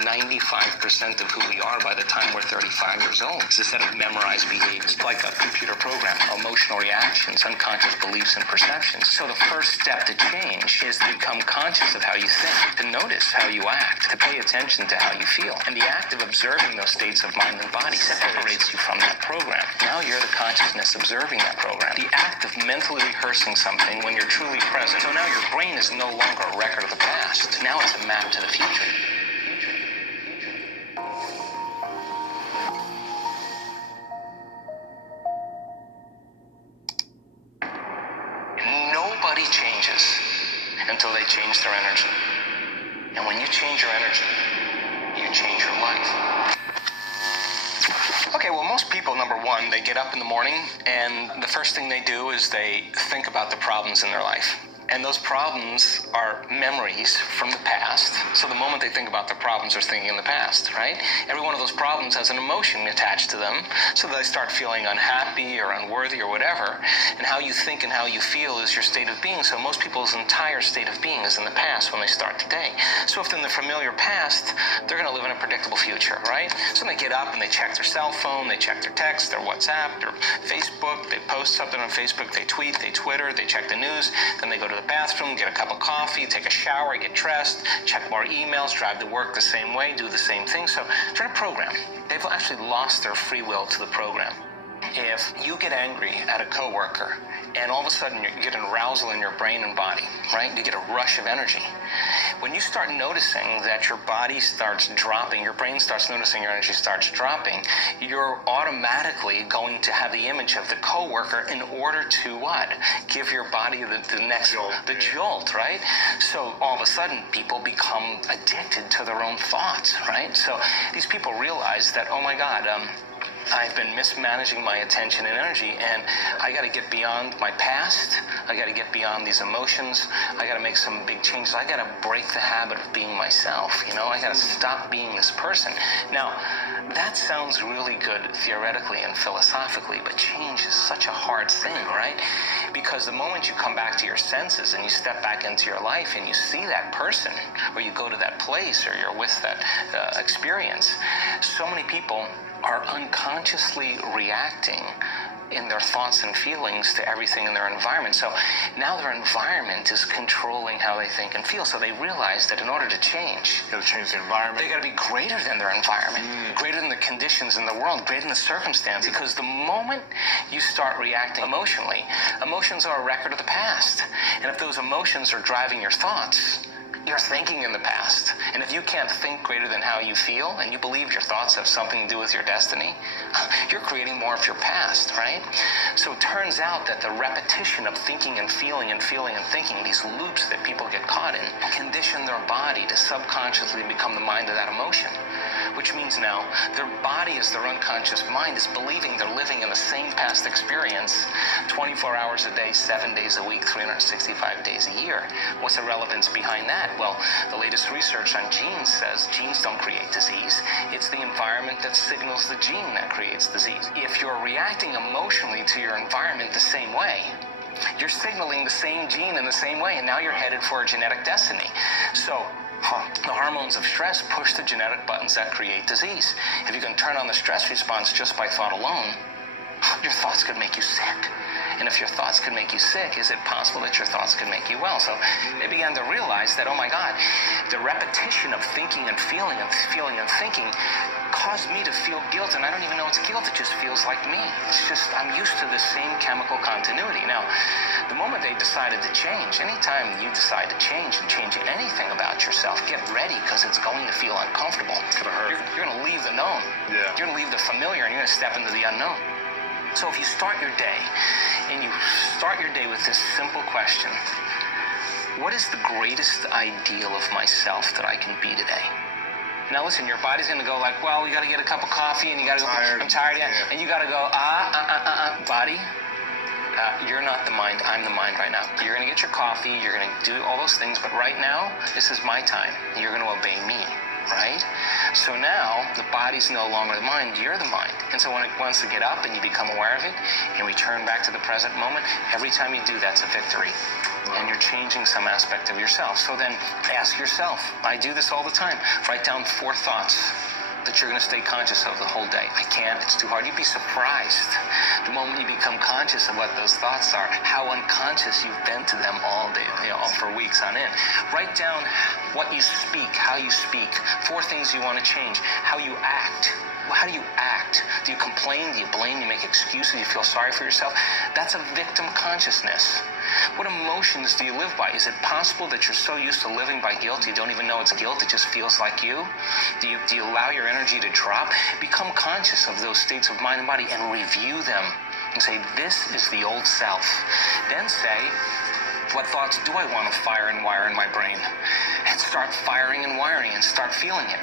95% of who we are by the time we're 35 years old. It's a set of memorized behaviors, like a computer program, emotional reactions, unconscious beliefs and perceptions. So the first step to change is to become conscious of how you think, to notice how you act, to pay attention to how you feel. And the act of observing those states of mind and body separates you from that program. Now you're the consciousness observing that program. The act of mentally rehearsing something when you're truly present. So now your brain is no longer a record of the past. Now it's a map to the future. Nobody changes until they change their energy. And when you change your energy, you change your life. Okay, well, most people, number one, they get up in the morning and the first thing they do is they think about the problems in their life. And those problems are memories from the past. So the moment they think about the problems, they're thinking in the past, right? Every one of those problems has an emotion attached to them. So they start feeling unhappy or unworthy or whatever. And how you think and how you feel is your state of being. So most people's entire state of being is in the past when they start today. So if they're in the familiar past, they're going to live in a predictable future, right? So they get up and they check their cell phone, they check their text, their WhatsApp, their Facebook, they post something on Facebook, they tweet, they Twitter, they check the news, then they go to the bathroom, get a cup of coffee, take a shower, get dressed, check more emails, drive to work the same way, do the same thing. So it's a program. They've actually lost their free will to the program. If you get angry at a coworker and all of a sudden you get an arousal in your brain and body, right? You get a rush of energy. When you start noticing that your body starts dropping, your brain starts noticing your energy starts dropping, you're automatically going to have the image of the coworker in order to what? Give your body the next jolt, right? So all of a sudden people become addicted to their own thoughts, right? So these people realize that, oh my God, I've been mismanaging my attention and energy, and I got to get beyond my past. I got to get beyond these emotions. I got to make some big changes. I got to break the habit of being myself. You know, I got to stop being this person. Now, that sounds really good theoretically and philosophically, but change is such a hard thing, right? Because the moment you come back to your senses and you step back into your life and you see that person, or you go to that place, or you're with that experience, so many people are unconsciously reacting in their thoughts and feelings to everything in their environment. So now their environment is controlling how they think and feel. So they realize that in order to change, you gotta change the environment. They gotta be greater than their environment, greater than the conditions in the world, greater than the circumstance. Because the moment you start reacting emotionally, emotions are a record of the past. And if those emotions are driving your thoughts, you're thinking in the past. And if you can't think greater than how you feel, and you believe your thoughts have something to do with your destiny, you're creating more of your past, right? So it turns out that the repetition of thinking and feeling and feeling and thinking, these loops that people get caught in, condition their body to subconsciously become the mind of that emotion. Which means now their body, as their unconscious mind, is believing they're living in the same past experience 24 hours a day, 7 days a week, 365 days a year. What's the relevance behind that? Well, the latest research on genes says genes don't create disease. It's the environment that signals the gene that creates disease. If you're reacting emotionally to your environment the same way, you're signaling the same gene in the same way, and now you're headed for a genetic destiny. So the hormones of stress push the genetic buttons that create disease. If you can turn on the stress response just by thought alone, your thoughts could make you sick. And if your thoughts could make you sick, is it possible that your thoughts could make you well? So they began to realize that, oh my God, the repetition of thinking and feeling and feeling and thinking caused me to feel guilt, and I don't even know it's guilt, it just feels like me. It's just, I'm used to the same chemical continuity. Now, the moment they decided to change, anytime you decide to change and change anything about yourself, get ready, because it's going to feel uncomfortable. It's gonna hurt. You're going to leave the known. Yeah. You're going to leave the familiar, and you're going to step into the unknown. So if you start your day, and you start your day with this simple question, what is the greatest ideal of myself that I can be today? Now listen, your body's gonna go like, well, you gotta get a cup of coffee and you gotta go, I'm tired, yeah. And you gotta go, body, you're not the mind, I'm the mind right now. You're gonna get your coffee, you're gonna do all those things, but right now, this is my time. You're gonna obey me, right? So now, the body's no longer the mind, you're the mind. And so when it wants to get up and you become aware of it, and return back to the present moment, every time you do, that's a victory. and you're changing some aspect of yourself. So then ask yourself, I do this all the time, write down 4 thoughts that you're going to stay conscious of the whole day. I can't, it's too hard. You'd be surprised the moment you become conscious of what those thoughts are, how unconscious you've been to them all day, for weeks on end. Write down what you speak, how you speak, 4 things you want to change, how you act. How do you act? Do you complain? Do you blame? Do you make excuses? Do you feel sorry for yourself? That's a victim consciousness. What emotions do you live by? Is it possible that you're so used to living by guilt you don't even know it's guilt, it just feels like you? Do you allow your energy to drop? Become conscious of those states of mind and body and review them and say, this is the old self. Then say, what thoughts do I want to fire and wire in my brain? And start firing and wiring and start feeling it.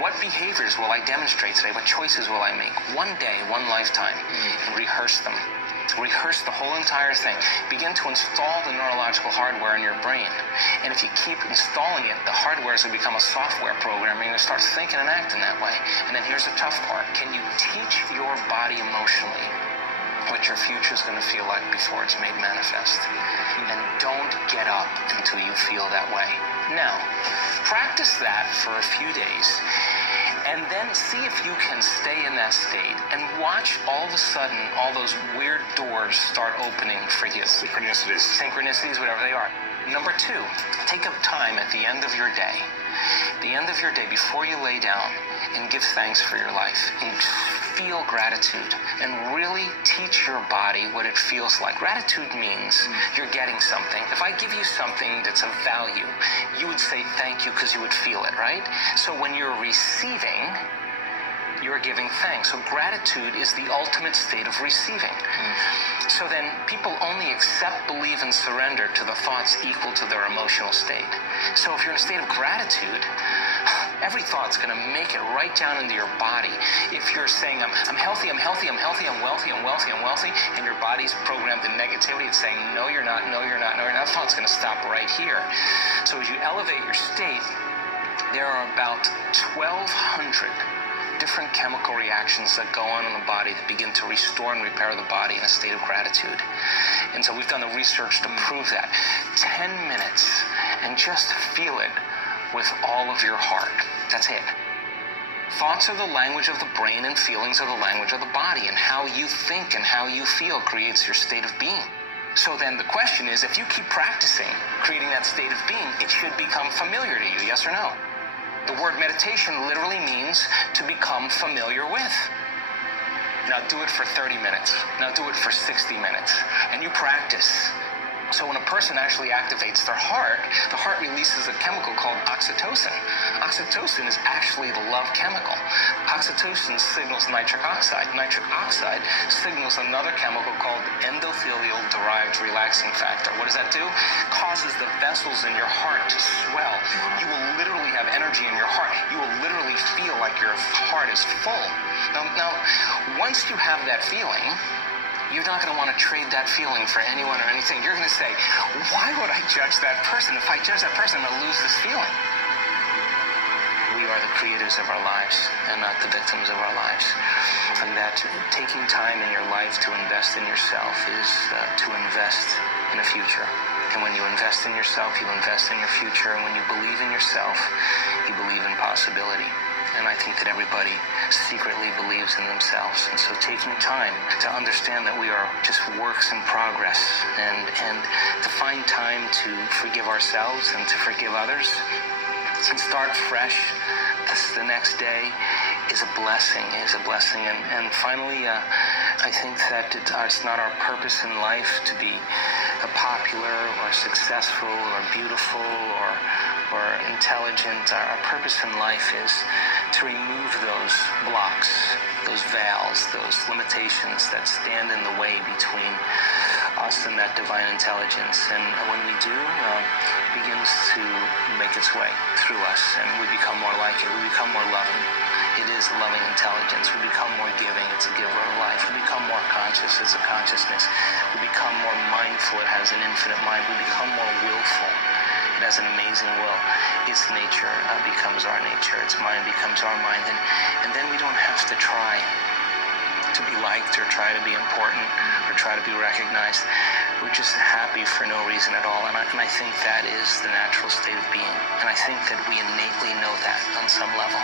What behaviors will I demonstrate today? What choices will I make? One day, one lifetime, and rehearse them. Rehearse the whole entire thing. Begin to install the neurological hardware in your brain. And if you keep installing it, the hardware is going to become a software program. You're going to start thinking and acting that way. And then here's the tough part. Can you teach your body emotionally what your future is going to feel like before it's made manifest? And don't get up until you feel that way. Now, practice that for a few days. And then see if you can stay in that state and watch all of a sudden all those weird doors start opening for you. Synchronicities, whatever they are. Number 2, take up time at the end of your day. The end of your day before you lay down and give thanks for your life. And feel gratitude and really teach your body what it feels like. Gratitude means you're getting something. If I give you something that's of value, you would say thank you because you would feel it, right? So when you're receiving, you're giving thanks. So gratitude is the ultimate state of receiving. So then people only accept, believe, and surrender to the thoughts equal to their emotional state. So if you're in a state of gratitude, every thought's going to make it right down into your body. If you're saying, I'm healthy, I'm healthy, I'm healthy, I'm wealthy, I'm wealthy, I'm wealthy, and your body's programmed in negativity, it's saying, no, you're not, no, you're not, no, you're not, that thought's going to stop right here. So as you elevate your state, there are about 1,200 different chemical reactions that go on in the body that begin to restore and repair the body in a state of gratitude. And so we've done the research to prove that. 10 minutes and just feel it with all of your heart. That's it. Thoughts are the language of the brain and feelings are the language of the body, and how you think and how you feel creates your state of being. So then the question is, if you keep practicing creating that state of being, it should become familiar to you, yes or no? The word meditation literally means to become familiar with. Now do it for 30 minutes. Now do it for 60 minutes. And you practice. So when a person actually activates their heart, the heart releases a chemical called oxytocin. Oxytocin is actually the love chemical. Oxytocin signals nitric oxide. Nitric oxide signals another chemical called endothelial-derived relaxing factor. What does that do? Causes the vessels in your heart to swell. You will literally have energy in your heart. You will literally feel like your heart is full. Now, once you have that feeling, you're not going to want to trade that feeling for anyone or anything. You're going to say, why would I judge that person? If I judge that person, I'm going to lose this feeling. We are the creators of our lives and not the victims of our lives. And that taking time in your life to invest in yourself is to invest in a future. And when you invest in yourself, you invest in your future. And when you believe in yourself, you believe in possibility. And I think that everybody secretly believes in themselves. And so taking time to understand that we are just works in progress and to find time to forgive ourselves and to forgive others and start fresh the next day is a blessing, And finally, I think that it's not our purpose in life to be popular or successful or beautiful or intelligent. Our purpose in life is to remove those blocks, those veils, those limitations that stand in the way between us and that divine intelligence. And when we do, it begins to make its way through us, and we become more like it. We become more loving. It is loving intelligence. We become more giving. It's a giver of life. We become more conscious. It's a consciousness. We become more mindful. It has an infinite mind. We become more willful. It has an amazing will. Its nature becomes our nature. Its mind becomes our mind. And then we don't have to try to be liked or try to be important or try to be recognized. We're just happy for no reason at all. And I think that is the natural state of being. And I think that we innately know that on some level.